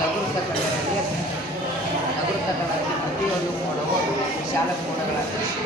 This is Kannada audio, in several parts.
Lagu rusak ಪ್ರತಿಯೊಂದು ಕೋಣವು ವಿಶಾಲ ಕೋಣಗಳಾಗಿರುತ್ತದೆ.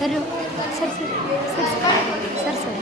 Sir sir sir sir sir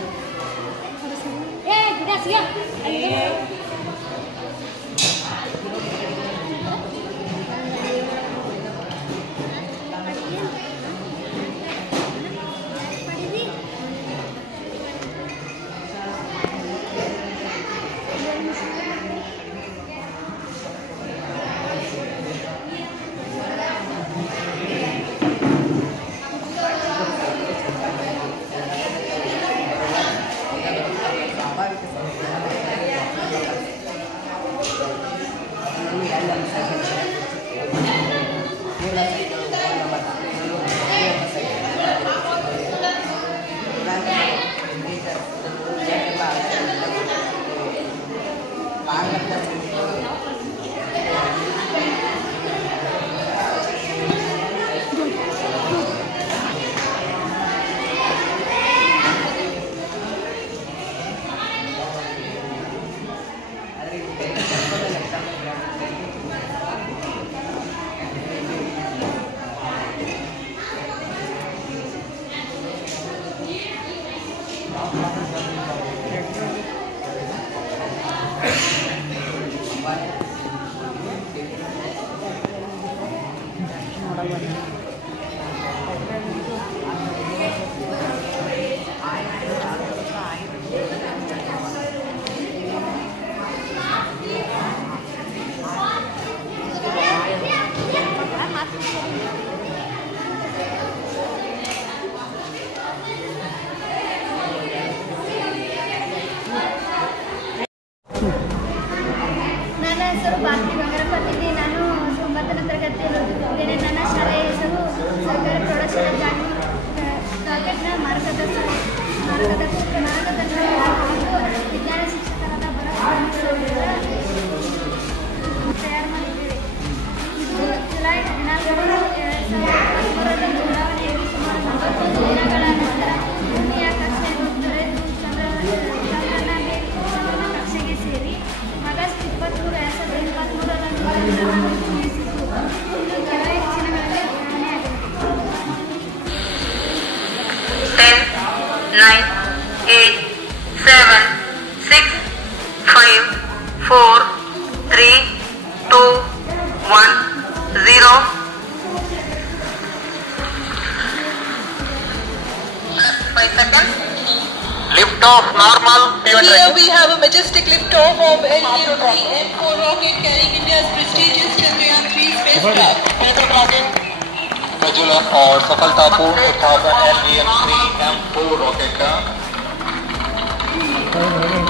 ನನ್ನ ಹೆಸರು ಭಾರತಿ ಬಂಗಾರಪ್ಪ ತಿದ್ದಿ. ನಾನು 9ನೇ ತರಗತಿಯಲ್ಲಿ ಓದುತ್ತಿದ್ದೇನೆ. ನನ್ನ ಶಾಲೆಯ ಹೆಸರು ಸರ್ಕಾರಿ ಪ್ರೌಢಶಾಲೆ ಜಾಗೂರು. ರಾಕೆಟ್ನ ಮಾರ್ಗದರ್ಶನ ಹಾಗೂ ವಿಜ್ಞಾನ ಶಿಕ್ಷಕರಾದ ಭರತ್ ತಯಾರು ಮಾಡಿದ್ದೇವೆ. ಇದು ಜುಲೈ 14, 2023 ಚುನಾವಣೆಯಲ್ಲಿ ಸುಮಾರು 41 ದಿನಗಳ ನಂತರ ಭೂಮಿಯ ಕಕ್ಷೆಯನ್ನು ತೊರೆದು ಚಂದ್ರನ ಕಕ್ಷೆಗೆ ಸೇರಿ ಆಗಸ್ಟ್ 23, 2023ರಂದು ಮುಗಿಸಿತು. ಇದು ಕೆಲವೇ ಕ್ಷಣಗಳಲ್ಲಿ ಉಡಾವಣೆಯಾಗಿದೆ. 10, 9, 8, 7, 6, 5, 4, 3, 2, 1, 0. 5 seconds. Lift off normal. Here we have a majestic lift off of LV-3M4 rocket carrying India's prestigious Chandrayaan-3 spacecraft. Prajwal और सफलतापूर्ण उत्थापन LV-3M4 रॉकेट का।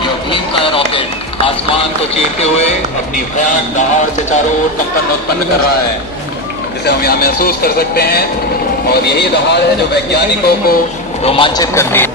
यह भीमकाय रॉकेट आसमान को चीरते हुए अपनी भयानक दहाड़ से चारों ओर कंपन उत्पन्न कर रहा है, जिसे हम यहाँ महसूस कर सकते हैं। और यही दहाड़ है जो वैज्ञानिकों को रोमांचित करती है।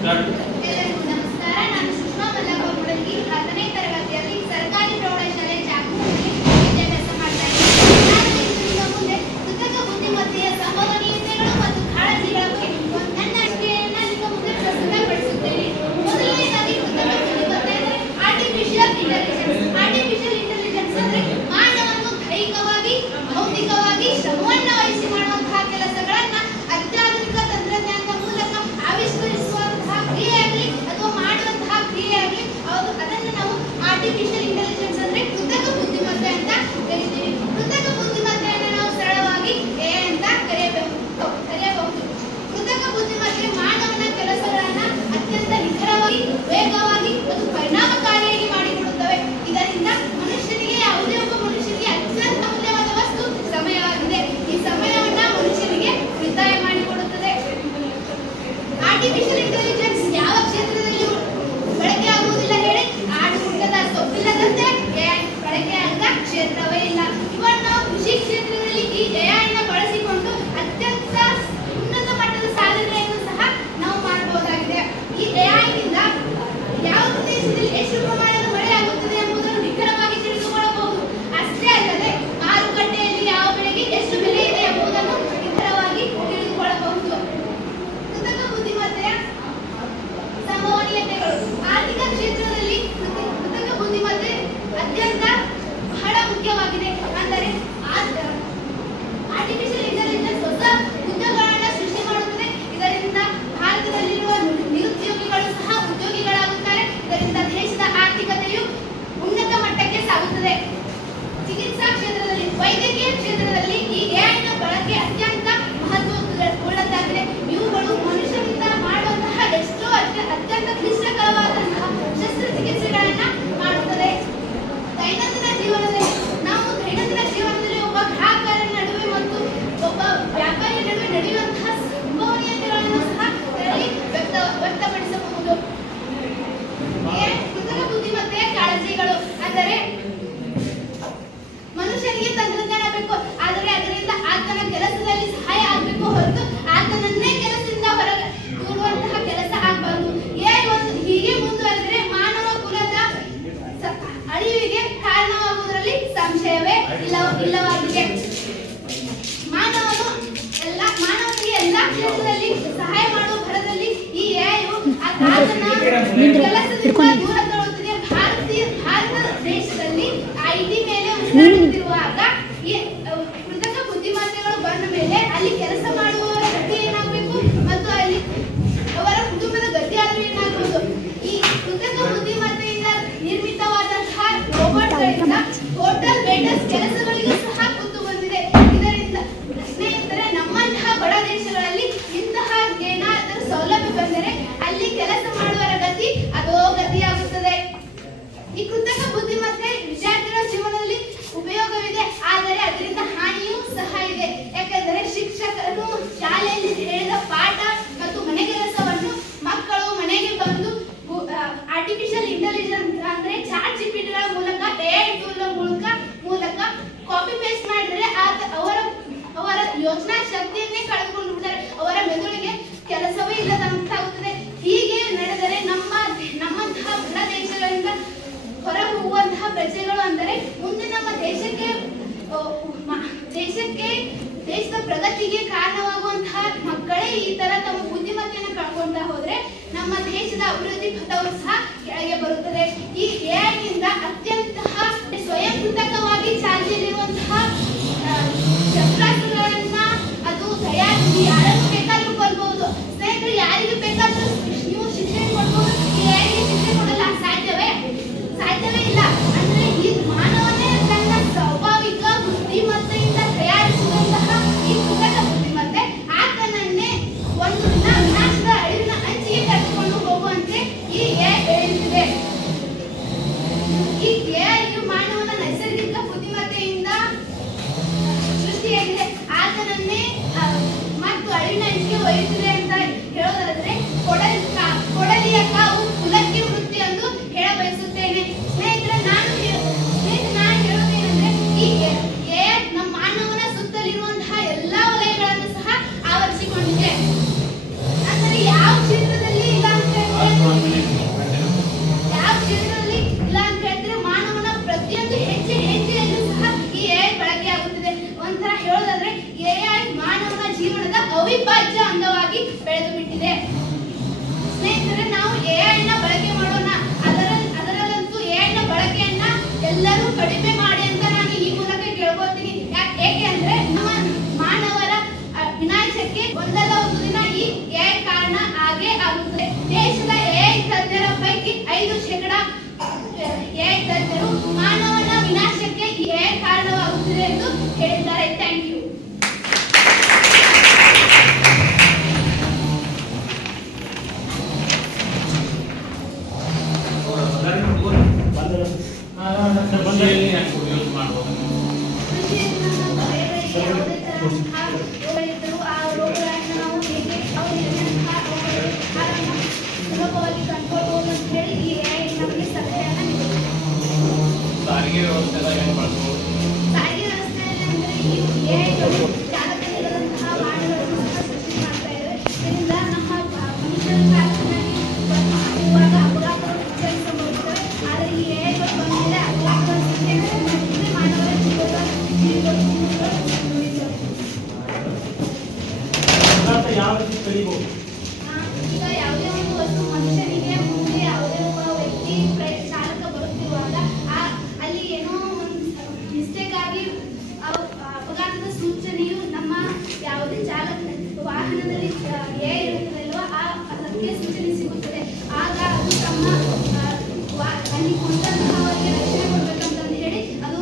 Start. ಇಲ್ಲವಾಗಿದೆ. ಮಾನವನಿಗೆ ಎಲ್ಲಾ ಕ್ಷೇತ್ರದಲ್ಲಿ ಸಹಾಯ ಮಾಡುವ ಭರದಲ್ಲಿ ಈ ಎಐಯು ಆ ಕಾರ್ಯನ ಕೆಲಸದಿಂದ ದೂರ ತಳ್ಳುತ್ತಿದೆ. ಭಾರತ ದೇಶದಲ್ಲಿ ಐಟಿ ಮೇಲೆ ಉಸಿರಾಡುತ್ತಿರುವಾಗ ಈ ಕೃತಕ ಬುದ್ಧಿಮತ್ತೆಗಳು ಬಂದ ಮೇಲೆ ಅಲ್ಲಿ ಕೆಲಸ ಮಾಡುವವರ ಗತಿ ಏನಾಗಬೇಕು ಮತ್ತು ಅಲ್ಲಿ ಅವರ ಕುಟುಂಬದ ಗತಿ ಆದರೂ ಏನಾಗಬಹುದು? ಈ ಕೃತಕ ಬುದ್ಧಿಮತ್ತೆಯಿಂದ ನಿರ್ಮಿತವಾದಂತಹ ರೋಬೋಟ್ಗಳಿಂದ ಹೋಟೆಲ್ ವೇಟರ್ಸ್ ಕೆಲಸಗಳಿಗೂ ಸಹ ಕುತ್ತು ಬಂದಿದೆ. ಇದರಿಂದ ಸ್ನೇಹಿತರೆ, ನಮ್ಮಂತಹ ಬಡ ದೇಶಗಳಲ್ಲಿ ಇಂತಹ ಏನಾದರೂ ಸೌಲಭ್ಯ ಬಂದರೆ ಅಲ್ಲಿ ಕೆಲಸ ಮಾಡುವವರ ಗತಿ ಅದೋ ಗತಿಯಾಗುತ್ತದೆ. ಈ ಕೃತಕ ಬುದ್ಧಿಮತ್ತೆ ವಿದ್ಯಾರ್ಥಿಗಳ ಜೀವನದಲ್ಲಿ ಉಪಯೋಗವಿದೆ, ಆದರೆ ಅದರಿಂದ ಹಾನಿಯೂ ಸಹ ಇದೆ. ಯಾಕೆಂದರೆ ಶಿಕ್ಷಕರು ಶಾಲೆಯಲ್ಲಿ ಹೇಳಿದ ಪಾಠ ಮತ್ತು ಮನೆ ಕೆಲಸವನ್ನು ಮಕ್ಕಳು ಮನೆಗೆ ಬಂದು ಆರ್ಟಿಫಿಷಿಯಲ್ ಇಂಟೆಲಿಜೆನ್ಸ್ ಅಂದ್ರೆ ಚಾಟ್ ಜಿಪಿಟಿಗಳ ಮೂಲಕ ಎಐ ಟೂಲ್ ಮೂಲಕ ಕಾಪಿ ಪೇಸ್ಟ್ ಮಾಡಿದರೆ ಅವರ ಯೋಚನಾ ಶಕ್ತಿಯನ್ನೇ ಕಳೆದುಕೊಂಡು ಬಿಡ್ತಾರೆ. ಅವರ ಮೆದುಳಿಗೆ ಕೆಲಸವೇ ಇಲ್ಲದಂತಾಗುತ್ತದೆ. ಹೀಗೆ ನಡೆದರೆ ನಮ್ಮಂತಹ ಬಡ ದೇಶಗಳಿಂದ ಹೊರಹೋಗುವಂತಹ ಪ್ರಜೆಗಳು ಅಂದರೆ ಮುಂದೆ ನಮ್ಮ ದೇಶದ ಪ್ರಗತಿಗೆ ಕಾರಣವಾಗುವಂತಹ ಮಕ್ಕಳೇ ಈ ತರ ತಮ್ಮ ಬುದ್ಧಿಮತ್ತೆಯನ್ನು ಕಳ್ಕೊಂಡ ಹೋದ್ರೆ ನಮ್ಮ ದೇಶದ ಅಭಿವೃದ್ಧಿ ಪಥವು ಸಹ ಕೆಳಗೆ ಬರುತ್ತದೆ. ಈ ಎಐನಿಂದ ಅತ್ಯಂತ ಸ್ವಯಂ ಕೃತಕವಾಗಿ ಚಾಲ್ತಿಯಲ್ಲಿರುವಂತಹ ಶಸ್ತ್ರಾಸ್ತ್ರಗಳನ್ನ ಅದು ತಯಾರಿಸಿ ಯಾರನ್ನು ಬೇಕಾದ್ರೂ ಕೊಲ್ಬಹುದು. ಸ್ನೇಹಿತರೆ, ಯಾರಿಗೆ ಬೇಕಾದ್ರೂ ನೀವು ಶಿಕ್ಷೆ ಕೊಡ್ಬೋದು, ಎಐಗೆ ಶಿಕ್ಷೆ ಕೊಡಲ್ಲ. ಸಾಧ್ಯವೇ ಇಲ್ಲ. ಅಂದ್ರೆ ಈ ಮಾನವನೇ ತನ್ನ ಸ್ವಾಭಾವಿಕ ಬುದ್ಧಿಮತ್ತೆಯಿಂದ ತಯಾರಿಸಿದಂತಹ ಈ ಕೃತಕ ಬುದ್ಧಿಮತ್ತೆ ಆತನನ್ನೇ ಒಂದು ದಿನ ವಿನಾಶದ ಅಳಿವಿನ ಅಂಚಿಗೆ ಕರೆದುಕೊಂಡು ಹೋಗುವಂತೆ ಈ ಎಐ ಬೆಳೆಯುತ್ತಿದೆ. ಈ ಎಐಯು ಮಾನವನ ನೈಸರ್ಗಿಕ ಬುದ್ಧಿಮತ್ತೆಯಿಂದ ಸೃಷ್ಟಿಯಾಗಿದೆ. ಆತನನ್ನೇ ಮತ್ತು ಅಳಿವಿನ ಅಂಚಿಗೆ ಒಯ್ಯುತ್ತಿದೆ ಅಂತ ಹೇಳೋದಾದ್ರೆ ಕೊಡಲಿಯ ಕಾವು ಕುಲಕ್ಕೆ ವೃತ್ತಿ ಎಂದು ಹೇಳ ಬಯಸುತ್ತೇನೆ. ಸ್ನೇಹಿತರೆ, ನಾನು ಹೇಳೋದೇನೆಂದ್ರೆ ಈ ಎಐ ನಮ್ಮ ಮಾನವನ ಸುತ್ತಲಿರುವಂತಹ ಎಲ್ಲಾ ವಲಯಗಳನ್ನು ಸಹ ಆವರಿಸಿಕೊಂಡಿದೆ. ಅಂದರೆ ಯಾವ ಕ್ಷೇತ್ರದಲ್ಲಿ ಇಲ್ಲ ಅಂತ ಹೇಳಿದ್ರೆ ಮಾನವನ ಪ್ರತಿಯೊಂದು ಹೆಜ್ಜೆಯಲ್ಲೂ ಸಹ ಈ ಎಐ ಬಳಕೆಯಾಗುತ್ತಿದೆ. ಒಂಥರ ಹೇಳೋದಾದ್ರೆ ಎಐ ಮಾನವನ ಜೀವನದ ಅವಿಭಾಜ್ಯ ಅಂಗವಾಗಿ ಬೆಳೆದು ಬಿಟ್ಟಿದೆ. ಸ್ನೇಹಿತರೆ, ನಾವು ಎಐನ ಬಳಕೆ ಮಾಡೋಣ. ಅದರಲ್ಲಂತೂ ಎಐನ ಬಳಕೆಯನ್ನ ಎಲ್ಲರೂ ಕಡಿಮೆ ಮಾಡಿ ಅಂತ ನಾನು ಈ ಮೂಲಕ ಕೇಳ್ಕೊತೀನಿ. ಏಕೆ ಅಂದ್ರೆ ನಮ್ಮ ಮಾನವರ ವಿನಾಶಕ್ಕೆ ಒಂದಲ್ಲ ಒಂದು ದಿನ ಈ ಎಐ ಕಾರಣ ಆಗೇ ಆಗುತ್ತದೆ. ದೇಶದ ಎಐ ತಜ್ಞರ ಪೈಕಿ 5% ಎಐ ತಜ್ಞರು ಮಾನವನ ವಿನಾಶಕ್ಕೆ ಈ ಎಐ ಕಾರಣವಾಗುತ್ತದೆ ಎಂದು ಹೇಳಿದ್ದಾರೆ. Thank you. ಸುಲಭವಾಗಿ ಕಂಟ್ರೋಲ್ ಅಂತ ಹೇಳಿ ಈ ಎಐ ನಮಗೆ ಸಲಹೆಯನ್ನು ನೀಡುತ್ತದೆ. ಸಾರಿಗೆ ವ್ಯವಸ್ಥೆಯಲ್ಲಿ ಅಂದ್ರೆ ಈ ಎಐಗಳು ಚಾಲಕನಿಲ್ಲದಂತಹ ವಾಹನಗಳನ್ನು ಸಹ ಸೃಷ್ಟಿ ಮಾಡ್ತಾ ಇವೆ. ಇದರಿಂದ ನಮ್ಮ ಮನುಷ್ಯರ ಕಾರ್ಯದಲ್ಲಿ ಇವಾಗ ಅಪಘಾತಗಳು ಹೆಚ್ಚಾಗಿ ಸಂಭವಿಸುತ್ತವೆ. ಆದರೆ ಈ ಎಐಗಳು ಬಂದಿದೆ ಅಪಘಾತಗಳ ಸಂಖ್ಯೆಯನ್ನು ಕಡಿಮೆ ಮಾನವರ ಜೀವಗಳು ಯಾವ ರೀತಿ ಕಲಿಬಹುದು? ಈಗ ಯಾವುದೇ ಒಂದು ವಸ್ತು ಮನುಷ್ಯನಿಗೆ ಮುಂದೆ ಯಾವುದೇ ಒಬ್ಬ ವ್ಯಕ್ತಿ ಚಾಲಕ ಬರುತ್ತಿರುವಾಗ ಅಲ್ಲಿ ಏನೋ ಒಂದು ಮಿಸ್ಟೇಕ್ ಆಗಿ ಅಪಘಾತದ ಸೂಚನೆಯು ನಮ್ಮ ಯಾವುದೇ ವಾಹನದಲ್ಲಿ ಎಐ ಇರುತ್ತದಲ್ವ ಅದಕ್ಕೆ ಸೂಚನೆ ಸಿಗುತ್ತದೆ. ಆಗ ಅದು ತಮ್ಮ ಅಲ್ಲಿ ಕೊಂಡಂತಹವರಿಗೆ ರಕ್ಷಣೆ ಕೊಡ್ಬೇಕಂತ ಹೇಳಿ ಅದು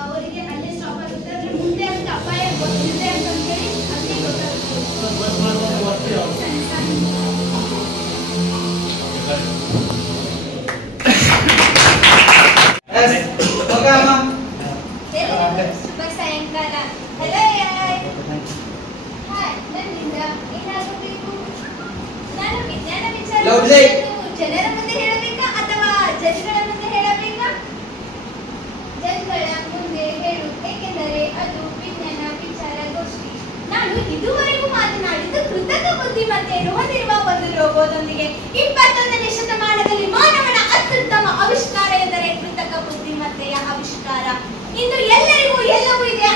ಅವರಿಗೆ ಅಲ್ಲೇ ಸ್ಟಾಪ್ ಆಗುತ್ತೆ. ಅಂದ್ರೆ ಮುಂದೆ ಅದಕ್ಕೆ ಅಪಾಯ ಗೊತ್ತಿದೆ ಅಂತ ಹೇಳಿ ಅದಕ್ಕೆ ಗೊತ್ತಾಗುತ್ತೆ. ಶುಭ ಸಾಯಂಕಾಲ. Hello AI. ಹಾಯ್, ನನ್ನಿಂದ ಏನಾಗಬೇಕು? ನಾನು ವಿಜ್ಞಾನ ವಿಚಾರ ಜನರ ಮುಂದೆ ಹೇಳಬೇಕಾ ಅಥವಾ ಜಡ್ಜ್ಗಳ ಮುಂದೆ ಹೇಳಬೇಕಾ? ಜಡ್ಜ್ಗಳ ಮುಂದೆ ಹೇಳು, ಏಕೆಂದರೆ ಅದು ವಿಜ್ಞಾನ ವಿಚಾರಗೋಷ್ಠಿ. ನಾನು ಇದುವರೆಗೂ ಮಾತನಾಡಿದ್ದು ಕೃತಕ ಬುದ್ಧಿಮತ್ತೆಯನ್ನು ಹೊಂದಿರುವ ಒಂದು ರೋಬೋದೊಂದಿಗೆ. 21ನೇ ಶತಮಾನದಲ್ಲಿ ಮಾನವನ ಅತ್ಯುತ್ತಮ ಆವಿಷ್ಕಾರ ಎಂದರೆ ಕೃತಕ ಬುದ್ಧಿಮತ್ತೆಯ ಆವಿಷ್ಕಾರ. ಇಂದು ಎಲ್ಲರಿಗೂ ಎಲ್ಲವೂ ಇದೆ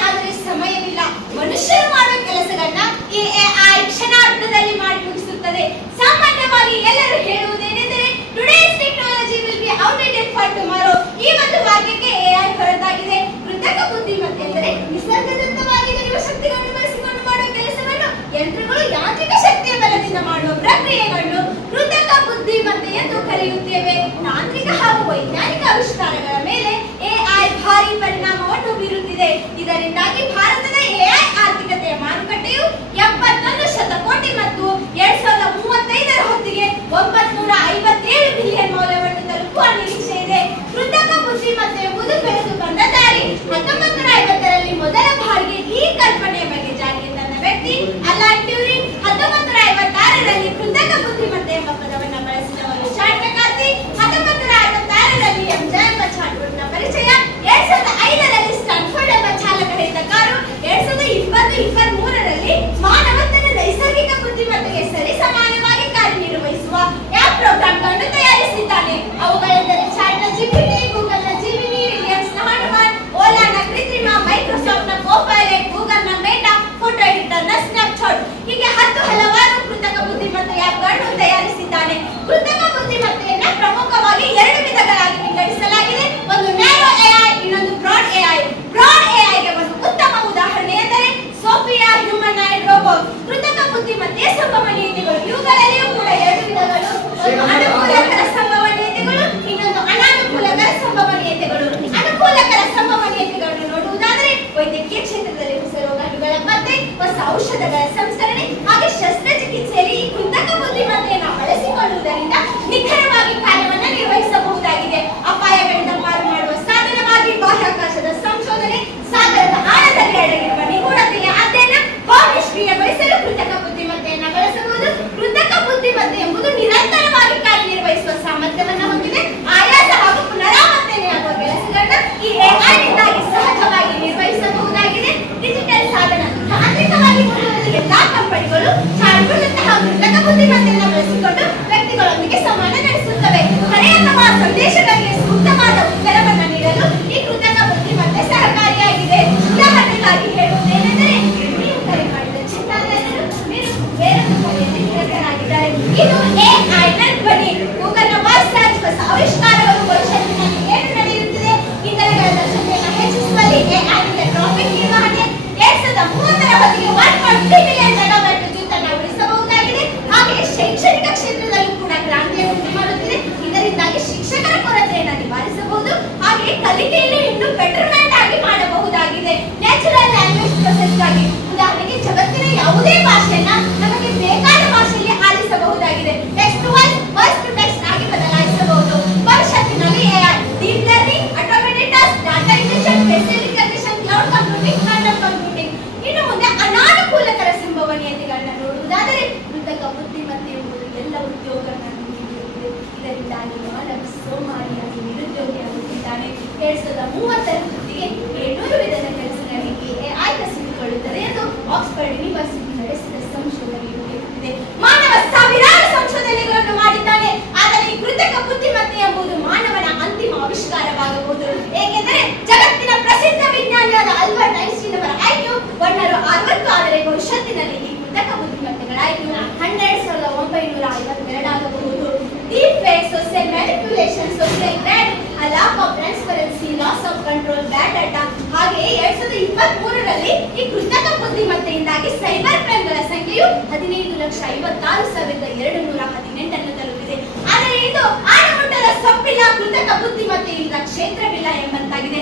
ಎಂದು ಕರೆಯುತ್ತೇವೆ. ತಾಂತ್ರಿಕ ಹಾಗೂ ವೈಜ್ಞಾನಿಕ ಆವಿಷ್ಕಾರಗಳ ಮೇಲೆ ಎಐ ಭಾರಿ ಪರಿಣಾಮವನ್ನು ಬೀರುತ್ತಿದೆ. ಇದರಿಂದಾಗಿ ಭಾರತದ ಎಐ ಆರ್ಥಿಕತೆಯ ಮಾರುಕಟ್ಟೆಯು 71 ಶತಕೋಟಿ ಮತ್ತು 2035ರ ಹೊತ್ತಿಗೆ 957 ಬಿಲಿಯನ್ ಮೌಲ್ಯವನ್ನು ತಲುಪುವ ನಿರೀಕ್ಷೆ ಇದೆ. ಕೃತಕ ಬುದ್ಧಿಮತ್ತೆ ಎಂಬುದು ಬೆಳೆದು ಬಂದ ದಾರಿ. 1950ರಲ್ಲಿ ಮೊದಲ ಬಾರಿಗೆ ಈ ಕಲ್ಪನೆಯ ಬಗ್ಗೆ ಜಾರಿಗೆ ತಂದ ವ್ಯಕ್ತಿ ಅಲಾನ್ ಟ್ಯೂರಿಂಗ್. 1956ರಲ್ಲಿ ಕೃತಕ ಬುದ್ಧಿಮತ್ತೆ ಎಂಬ ಪದವನ್ನು ಬಳಸಿದವರು ಚಾರ್ಲ್ಸ್ ಮೆಕಾರ್ಥಿ. 1956ರಲ್ಲಿ ಎಂಜೆ ಎಂಬ ಚಾಟ್ಬೋಟ್ನ ಪರಿಚಯ. 2005ರಲ್ಲಿ ಸ್ಟಾನ್ಫೋರ್ಡ್ ಎಂಬ ಚಾಲಕರಹಿತ ಕಾರು. 2023ರಲ್ಲಿ ಮಾನವನ ನೈಸರ್ಗಿಕ ಬುದ್ಧಿಮತ್ತೆಗೆ ಸರಿಸಮಾನವಾಗಿ ಕಾರ್ಯನಿರ್ವಹಿಸುವ ಆಪ್ ಪ್ರೋಗ್ರಾಂಗಳನ್ನು ತಯಾರಿಸಿದ್ದಾನೆ. ಅವುಗಳೆಂದರೆ ಚಾಟ್ನ GPT, ಗೂಗಲ್ನ Gemini, ವಿಲಿಯಮ್ಸ್ನ Hanuman, ಓಲಾನ ಕೃತ್ರಿಮ, ಮೈಕ್ರೋಸಾಫ್ಟ್ನ ಕೋಪೈಲಟ್, ಗೂಗಲ್ನ ಮೇಟಾ, photo ಎಡಿಟರ್ನ Snapchat. ಹೀಗೆ 10 ಹಲವಾರು ಕೃತಕ ಬುದ್ಧಿಮತ್ತೆ ಆಪ್ಗಳನ್ನು ತಯಾರಿಸಿದ್ದಾನೆ. ಕೃತಕ ಬುದ್ಧಿಮತ್ತೆಯನ್ನು ಪ್ರಮುಖವಾಗಿ 2 ವಿಧಗಳಾಗಿ ವಿಂಗಡಿಸಲಾಗಿದೆ. ಒಂದು ನ್ಯಾರೋ ಎಐ, ಇನ್ನೊಂದು ಬ್ರಾಡ್ ಎಐ. ಬ್ರಾಡ್ ಎಐಗೆ ಒಂದು ಉತ್ತಮ ಉದಾಹರಣೆ ಎಂದರೆ ಸೋಫಿಯಾ ಹ್ಯೂಮನಾಯ್ಡ್ ರೋಬೋಟ್. ಕೃತಕ ಬುದ್ಧಿಮತ್ತೆಯ ಸಂಭವನೀಯತೆಗಳು. ಇವುಗಳಲ್ಲಿಯೂ ಕೂಡ 2 ವಿಧಗಳು. ಒಂದು ಅನುಕೂಲಕರ ಸಂಭವನೀಯತೆಗಳು, ಇನ್ನೊಂದು ಅನಾನುಕೂಲಕರ ಸಂಭವನೀಯತೆಗಳು. ಅನುಕೂಲಕರ ಸಂಭವನೀಯತೆಗಳನ್ನು ನೋಡುವುದಾದರೆ ವೈದ್ಯಕೀಯ ಕ್ಷೇತ್ರದಲ್ಲಿ ಹೊಸ ರೋಗಗಳ ಪತ್ತೆ, ಹೊಸ ಔಷಧಗಳ ಸಂಸ್ಕರಣೆ ಹಾಗೆ ಶಸ್ತ್ರಚಿಕಿತ್ಸೆಯಲ್ಲಿ ಈ ಕೃತಕ ಬುದ್ಧಿಮತ್ತೆಯನ್ನು ಬಳಸಿಕೊಳ್ಳುವುದರಿಂದ ನಿಖರವಾಗಿ ಕಾರ್ಯವನ್ನು ನಿರ್ವಹಿಸಬಹುದಾಗಿದೆ. ಅಪಾಯಗಳಿಂದ ಪಾರು ಮಾಡುವ ಸಾಧನವಾಗಿ ಬಾಹ್ಯಾಕಾಶದ ಸಂಶೋಧನೆ, ಸಾಗರದ ಆಳದಲ್ಲಿ ಅಡಗಿರುವ ನಿಗೂಢತೆಯ ಅಧ್ಯಯನ ಹಾಗೂ ನಿಷ್ಕ್ರಿಯಗೊಳಿಸಲು ಕೃತಕ ಬುದ್ಧಿಮತ್ತೆಯನ್ನು ಬಳಸಬಹುದು. ಕೃತಕ ಬುದ್ಧಿಮತ್ತೆ ಎಂಬುದು ನಿರಂತರವಾಗಿ ಕಾರ್ಯನಿರ್ವಹಿಸುವ ಸಾಮರ್ಥ್ಯವನ್ನು ಹೊಂದಿದೆ. ಆಯಾಸ ಹಾಗೂ ಪುನರಾವರ್ತನೆಯಾಗುವ ಕೆಲಸಗಳನ್ನು ಈ ಎಐನಿಂದಾಗಿ ಸಹಜವಾಗಿ ನಿರ್ವಹಿಸಬಹುದಾಗಿದೆ. ಡಿಜಿಟಲ್ ಸಾಧನ. ತಾಂತ್ರಿಕವಾಗಿ ಮುಂದುವರೆದ ಎಲ್ಲಾ ಕಂಪನಿಗಳು ಚಾಟ್ಬೋಟ್ನಂತಹ ಕೃತಕ ಬುದ್ಧಿಮತ್ತೆಯನ್ನು ಬಳಸಿಕೊಂಡು ವ್ಯಕ್ತಿಗಳೊಂದಿಗೆ ಸಂವಹನ ನಡೆಸುತ್ತವೆ. ಕರೆ ಅಥವಾ ಸಂದೇಶಗಳಿಗೆ ಸೂಕ್ತವಾದ ಉತ್ತರವನ್ನು ನೀಡಲು ಈ ಕೃತಕ ಬುದ್ಧಿಮತ್ತೆ ಸಹಕಾರಿಯಾಗಿದೆ. ಉದಾಹರಣೆಗಾಗಿ ಹೇಳುವುದೇನೆಂದರೆ, ನೀವು ಕರೆ ಮಾಡಿದ ಚಿಂತಾಜನರು ಬೇರೊಂದು ಕರೆಯಲ್ಲಿ ನಿರತರಾಗಿದ್ದಾರೆ. ಇದು ಎಐನ ಧ್ವನಿ. ಗೂಗಲ್ನ ವಾಯ್ಸ್ ಸರ್ಚ್ ಹೊಸ ಆವಿಷ್ಕಾರಗಳು. ಭವಿಷ್ಯತ್ತಿನಲ್ಲಿ ಏನು ನಡೆಯುತ್ತಿದೆ? ಇಂಧನಗಳ ದಕ್ಷತೆಯನ್ನು ಹೆಚ್ಚಿಸುವಲ್ಲಿ ಎಐನಿಂದ ಟ್ರಾಫಿಕ್ ನಿರ್ವಹಣೆ. 2030ರ ಹೊತ್ತಿಗೆ 1.3 ಬಿಲಿಯನ್ ಮೆಗಾವ್ಯಾಟ್ ವಿದ್ಯುತ್ತನ್ನು ಉಳಿಸಬಹುದಾಗಿದೆ. ಹಾಗೆಯೇ ಶೈಕ್ಷಣಿಕ ಕ್ಷೇತ್ರದಲ್ಲೂ ಕೂಡ ಕ್ರಾಂತಿಯನ್ನು ಉಂಟು ಮಾಡುತ್ತಿದೆ. ಇದರಿಂದಾಗಿ ಶಿಕ್ಷಕರ ಕೊರತೆಯನ್ನು ನಿವಾರಿಸಬಹುದು. ಹಾಗೆಯೇ ಕಲಿಕೆಯನ್ನು ಇನ್ನೂ ಬೆಟರ್ಮೆಂಟ್ ಆಗಿ ಮಾಡಬಹುದಾಗಿದೆ. ನ್ಯಾಚುರಲ್ ಲ್ಯಾಂಗ್ವೇಜ್ ಪ್ರೊಸೆಸ್ಗಾಗಿ ಉದಾಹರಣೆಗೆ ಜಗತ್ತಿನ ಯಾವುದೇ ಭಾಷೆಯನ್ನ ನಮಗೆ ಬೇಕಾದ ಭಾಷೆಯಲ್ಲಿ ಆಲಿಸಬಹುದಾಗಿದೆ. Text to voice, voice to text ಆಗಿ ಬದಲಾಯಿಸಬಹುದು. ಭವಿಷ್ಯತ್ತಿನಲ್ಲಿ AI, deep learning, automated task, data injection, face recognition, cloud computing, quantum computing. ಇನ್ನು ಮುಂದೆ ಅನಾನುಕೂಲಕರ ಸಂಭವನೀಯತೆಗಳನ್ನು ನೋಡುವುದಾದರೆ ಕೃತಕ ಬುದ್ಧಿಮತ್ತೆ ಎಂಬುದು ಎಲ್ಲ ಉದ್ಯೋಗಗಳನ್ನು ನೀಡುತ್ತದೆ. ಇದರಿಂದಾಗಿ ಮಾನವ ಸೋಮಾರಿಯಾಗಿ ನಿರುದ್ಯೋಗಿಯಾಗುತ್ತಿದ್ದಾನೆ. 2030ರ ಹೊತ್ತಿಗೆ 700 ವಿಧದ ಕೆಲಸಗಳಿಗೆ ಎಐ ಕಸಿದುಕೊಳ್ಳುತ್ತದೆ ಎಂದು ಆಕ್ಸ್ಫರ್ಡ್ ಯೂನಿವರ್ಸಿಟಿ ನಡೆಸಿದ ಸಂಶೋಧನೆಯು ಹೇಳುತ್ತಿದೆ. ಮಾನವ ಸಾವಿರಾರು ಸಂಶೋಧನೆಗಳನ್ನು ಮಾಡಿದ್ದಾನೆ. ಆದರೆ ಈ ಕೃತಕ ಬುದ್ಧಿಮತ್ತೆ ಎಂಬುದು ಮಾನವನ ಅಂತಿಮ ಆವಿಷ್ಕಾರವಾಗಬಹುದು. ಏಕೆಂದರೆ ಜಗತ್ತಿನ ಪ್ರಸಿದ್ಧ ವಿಜ್ಞಾನಿಯಾದ ಆಲ್ಬರ್ಟ್ ಐನ್ಸ್ಟೀನ್ ಅವರ ಐಕ್ಯೂ 160 ಆದರೆ ಭವಿಷ್ಯತ್ತಿನಲ್ಲಿ ಈ ಕೃತಕ ಬುದ್ಧಿಮತ್ತೆಗಳ ಐಕ್ಯೂ 100,952 ಆಗಬಹುದು. Deep fake, social manipulation, social grad, lock of transparency, loss of control, bad data. ಹಾಗೆಯೇ 2023ರಲ್ಲಿ ಈ ಕೃತಕ ಬುದ್ಧಿಮತ್ತೆಯಿಂದಾಗಿ ಸೈಬರ್ ಕ್ರೈಮ್ಗಳ ಸಂಖ್ಯೆಯು 15,56,218 ತಲುಪಿದೆ. ಆದರೆ ಇದು ಆಡಮುಟ್ಟದ ಸೊಪ್ಪಿಲ್ಲ, ಕೃತಕ ಬುದ್ಧಿಮತ್ತೆ ಇಲ್ಲದ ಕ್ಷೇತ್ರವಿಲ್ಲ ಎಂಬಂತಾಗಿದೆ.